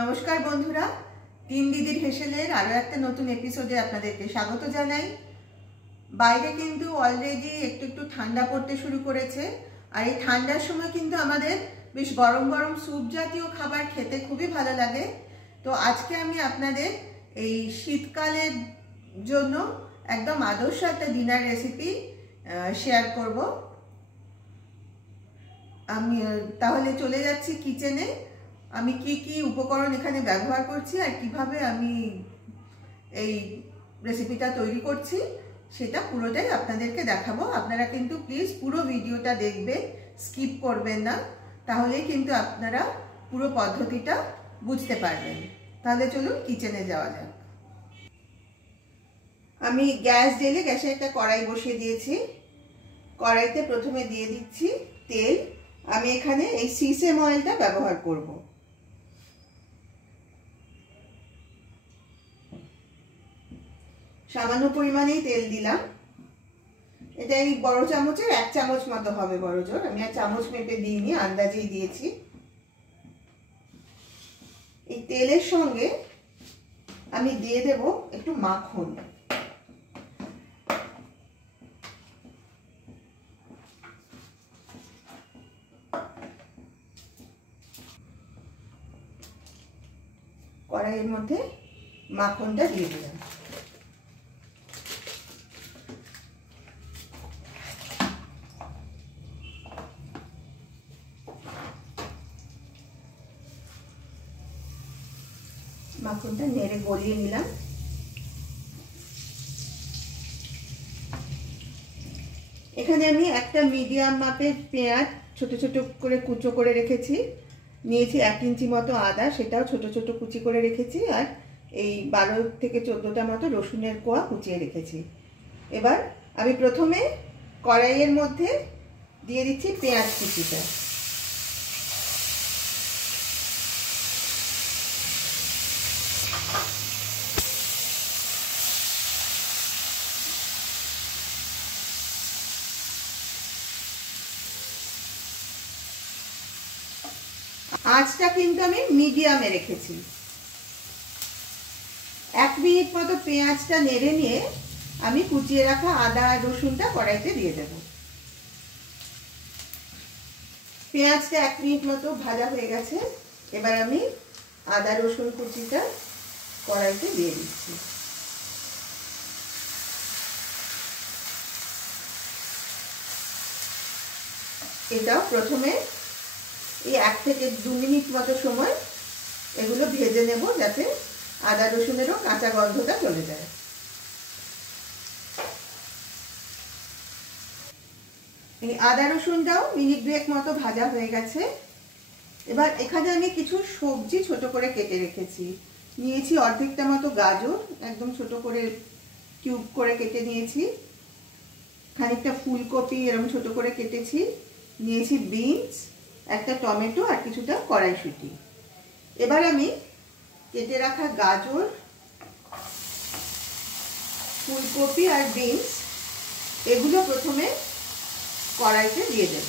নমস্কার বন্ধুরা, তিন দিদির হেসেলের আরো একটা নতুন এপিসোডে আপনাদেরকে স্বাগত জানাই। বাইরে কিন্তু অলরেডি একটু একটু ঠান্ডা পড়তে শুরু করেছে, আর এই ঠান্ডার সময় কিন্তু আমাদের বেশ গরম গরম স্যুপ জাতীয় খাবার খেতে খুবই ভালো লাগে। তো আজকে আমি আপনাদের এই শীতকালের জন্য একদম আদর্শ একটা ডিনার রেসিপি শেয়ার করব। আমি তাহলে চলে যাচ্ছি কিচেনে। আমি কি কি উপকরণ এখানে ব্যবহার করছি আর কিভাবে আমি এই রেসিপিটা তৈরি করছি সেটা পুরোটাই আপনাদেরকে দেখাবো। আপনারা কিন্তু প্লিজ পুরো ভিডিওটা দেখবেন, স্কিপ করবেন না, তাহলেই কিন্তু আপনারা পুরো পদ্ধতিটা বুঝতে পারবেন। তাহলে চলুন কিচেনে যাওয়া যাক। আমি গ্যাস জ্বেলে গ্যাসে একটা কড়াই বসিয়ে দিয়েছি। কড়াইতে প্রথমে দিয়ে দিচ্ছি তেল। আমি এখানে এই সিসেম অয়েলটা ব্যবহার করব। সামান্য পরিমাণেই তেল দিলাম। এটা এই বড় চামচের 1 চামচ মতো হবে বড় জোর। আমি আর চামচ মেপে দিইনি, আন্দাজেই দিয়েছি। এই তেলের সঙ্গে আমি দিয়ে দেব একটু মাখন। কড়াইয়ের মধ্যে মাখনটা দিয়ে দিলাম। মাখনটা নেড়ে গলিয়ে নিলাম। এখানে আমি একটা মিডিয়াম মাপের পেঁয়াজ ছোট ছোট করে কুচো করে রেখেছি। নিয়েছি 1 ইঞ্চি মতো আদা, সেটাও ছোট ছোট কুচি করে রেখেছি। আর এই 12 থেকে 14টা মতো রসুনের কোয়া কুচিয়ে রেখেছি। এবার আমি প্রথমে কড়াইয়ের মধ্যে দিয়ে দিচ্ছি পেঁয়াজ কুচিটা। আঁচটা কিন্তু আমি মিডিয়ামে রেখেছি। 1 মিনিট মতো পেঁয়াজটা নেড়ে নিয়ে আমি কুচিয়ে রাখা আদা আর রসুনটা কড়াইতে দিয়ে দেব। পেঁয়াজটা 1 মিনিট মতো ভাজা হয়ে গেছে। এবার আমি আদা রসুন কুচিটা কড়াইতে দিয়ে দিচ্ছি। এটাও প্রথমে এই 1 থেকে 2 মিনিট মতো সময় এগুলো ভেজে নেব, যাতে আদা রসুনেরও কাঁচা গন্ধটা চলে যায়। এই আদা রসুনটাও মিনিট 2 মতো ভাজা হয়ে গেছে। এবার এখানে আমি কিছু সবজি ছোট করে কেটে রেখেছি। নিয়েছি অর্ধেকটা মতো গাজর, একদম ছোট করে কিউব করে কেটে নিয়েছি। খানিকটা ফুলকপি এরকম ছোট করে কেটেছি। নিয়েছি বিনস, একটা টমেটো আর কিছুটা কড়াইশুঁটি। এবার আমি কেটে রাখা গাজর, ফুলকপি আর বিনস এগুলো প্রথমে কড়াইতে দিয়ে দেব।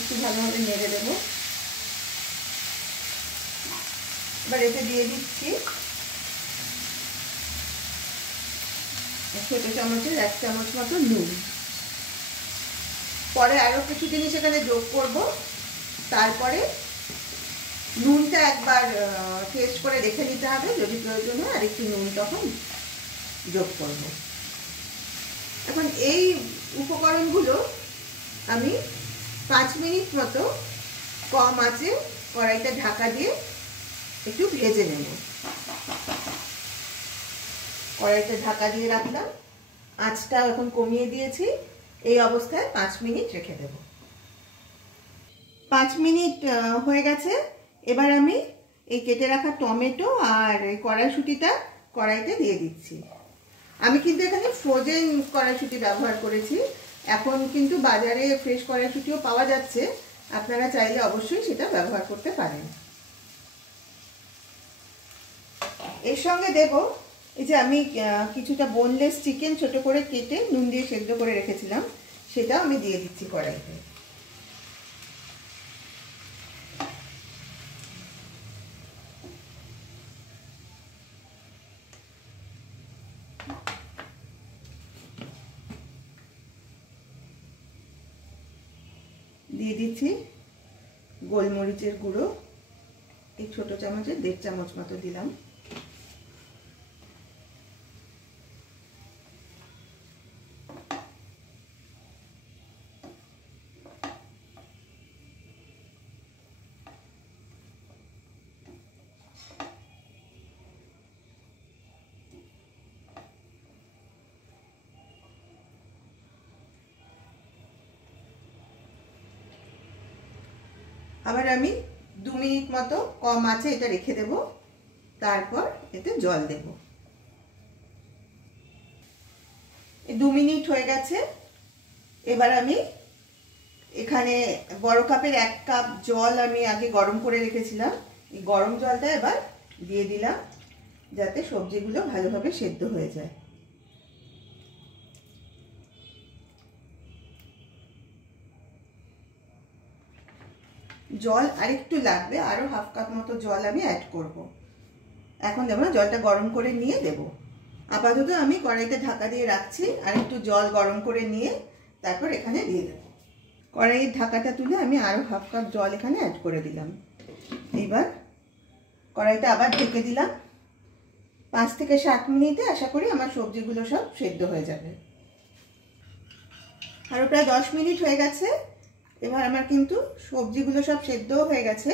একটু ভালোভাবে নেড়ে দেবো। এবার এতে দিয়ে দিচ্ছি ছোট চামচের 1 চামচ মতো নুন। পরে আরো কিছু জিনিস এখানে যোগ করব, তারপরে নুনটা একবার টেস্ট করে দেখে নিতে হবে, যদি প্রয়োজন হয় আরেকটু নুন তখন যোগ করব। এখন এই উপকরণগুলো আমি 5 মিনিট মতো কম আঁচে কড়াইটা ঢাকা দিয়ে একটু ভেজে নেব। কড়াইতে ঢাকা দিয়ে রাখলাম, আঁচটা এখন কমিয়ে দিয়েছি। এই অবস্থায় 5 মিনিট রেখে দেব। 5 মিনিট হয়ে গেছে। এবার আমি এই কেটে রাখা টমেটো আর এই কড়াইশুঁটিটা কড়াইতে দিয়ে দিচ্ছি। আমি কিন্তু এখানে ফ্রোজেন কড়াইশুঁটি ব্যবহার করেছি। এখন কিন্তু বাজারে ফ্রেশ কড়াইশুঁটিও পাওয়া যাচ্ছে, আপনারা চাইলে অবশ্যই সেটা ব্যবহার করতে পারেন। এর সঙ্গে দেব এই যে আমি কিছুটা বোনলেস চিকেন ছোট করে কেটে নুন দিয়ে সেদ্ধ করে রেখেছিলাম, সেটা আমি দিয়ে দিচ্ছি কড়াইতে। দিয়ে দিচ্ছি গোলমরিচের গুঁড়ো, এই ছোট চামচে 1.5 চামচ মতো দিলাম। আবার আমি 2 মিনিট মতো কম আঁচে এটা রেখে দেব, তারপর এতে জল দেব। 2 মিনিট হয়ে গেছে। এবার আমি এখানে বড় কাপের 1 কাপ জল আমি আগে গরম করে রেখেছিলাম, এই গরম জলটা এবার দিয়ে দিলাম যাতে সবজিগুলো ভালোভাবে সেদ্ধ হয়ে যায়। জল আরেকটু লাগবে, আরো হাফ কাপ মতো জল আমি অ্যাড করব। এখন দেব না, জলটা গরম করে নিয়ে দেব। আপাতত আমি কড়াইতে ঢাকা দিয়ে রাখছি, আর একটু জল গরম করে নিয়ে তারপর এখানে দিয়ে দেব। কড়াইয়ের ঢাকাটা তুলে আমি আরো হাফ কাপ জল এখানে অ্যাড করে দিলাম। এবার কড়াইটা আবার ঢেকে দিলাম। 5 থেকে 7 মিনিটে আশা করি আমার সবজিগুলো সব সেদ্ধ হয়ে যাবে। আরো প্রায় 10 মিনিট হয়ে গেছে। এবার আমার কিন্তু সবজিগুলো সব সেদ্ধ হয়ে গেছে।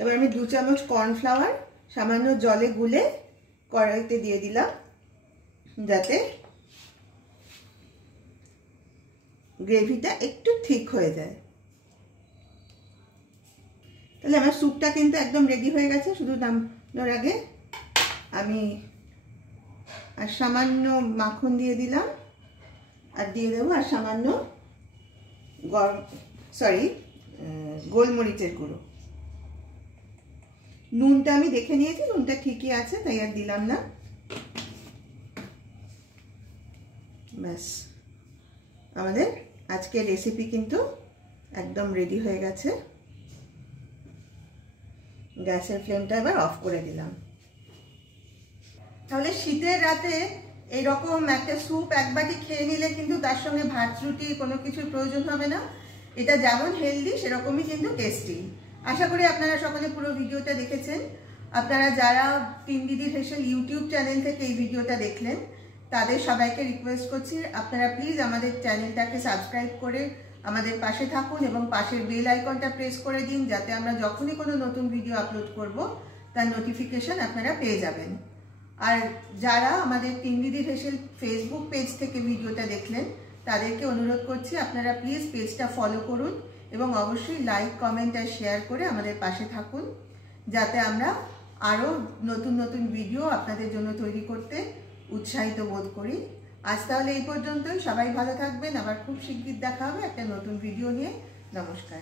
এবার আমি 2 চামচ কর্নফ্লাওয়ার সামান্য জলে গুলে কড়াইতে দিয়ে দিলাম, যাতে গ্রেভিটা একটু ঠিক হয়ে যায়। তাহলে আমার স্যুপটা কিন্তু একদম রেডি হয়ে গেছে। শুধু নামানোর আগে আমি আর সামান্য মাখন দিয়ে দিলাম, আর দিয়ে দেবো আর সামান্য গোলমরিচের গুঁড়ো। নুনটা আমি দেখে নিয়েছি, নুনটা ঠিকই আছে, তাই আর দিলাম না। ব্যাস, আমাদের আজকের রেসিপি কিন্তু একদম রেডি হয়ে গেছে। গ্যাসের ফ্লেমটা এবার অফ করে দিলাম। তাহলে শীতের রাতে এইরকম একটা স্যুপ এক বাটি খেয়ে নিলে কিন্তু তার সঙ্গে ভাত রুটি কোনো কিছুর প্রয়োজন হবে না। এটা যেমন হেলদি সেরকমই কিন্তু টেস্টি। আশা করি আপনারা সকলে পুরো ভিডিওটা দেখেছেন। আপনারা যারা তিন দিদির হেসেল ইউটিউব চ্যানেল থেকে এই ভিডিওটা দেখলেন, তাদের সবাইকে রিকোয়েস্ট করছি আপনারা প্লিজ আমাদের চ্যানেলটাকে সাবস্ক্রাইব করে আমাদের পাশে থাকুন এবং পাশের বেল আইকনটা প্রেস করে দিন, যাতে আমরা যখনই কোনো নতুন ভিডিও আপলোড করব তার নোটিফিকেশন আপনারা পেয়ে যাবেন। আর যারা আমাদের তিন দিদির হেসেল ফেসবুক পেজ থেকে ভিডিওটা দেখলেন, তাদেরকে অনুরোধ করছি আপনারা প্লিজ পেজটা ফলো করুন এবং অবশ্যই লাইক, কমেন্ট আর শেয়ার করে আমাদের পাশে থাকুন, যাতে আমরা আরও নতুন নতুন ভিডিও আপনাদের জন্য তৈরি করতে উৎসাহিত বোধ করি। আজ তাহলে এই পর্যন্তই। সবাই ভালো থাকবেন। আবার খুব শিগগির দেখা হবে একটা নতুন ভিডিও নিয়ে। নমস্কার।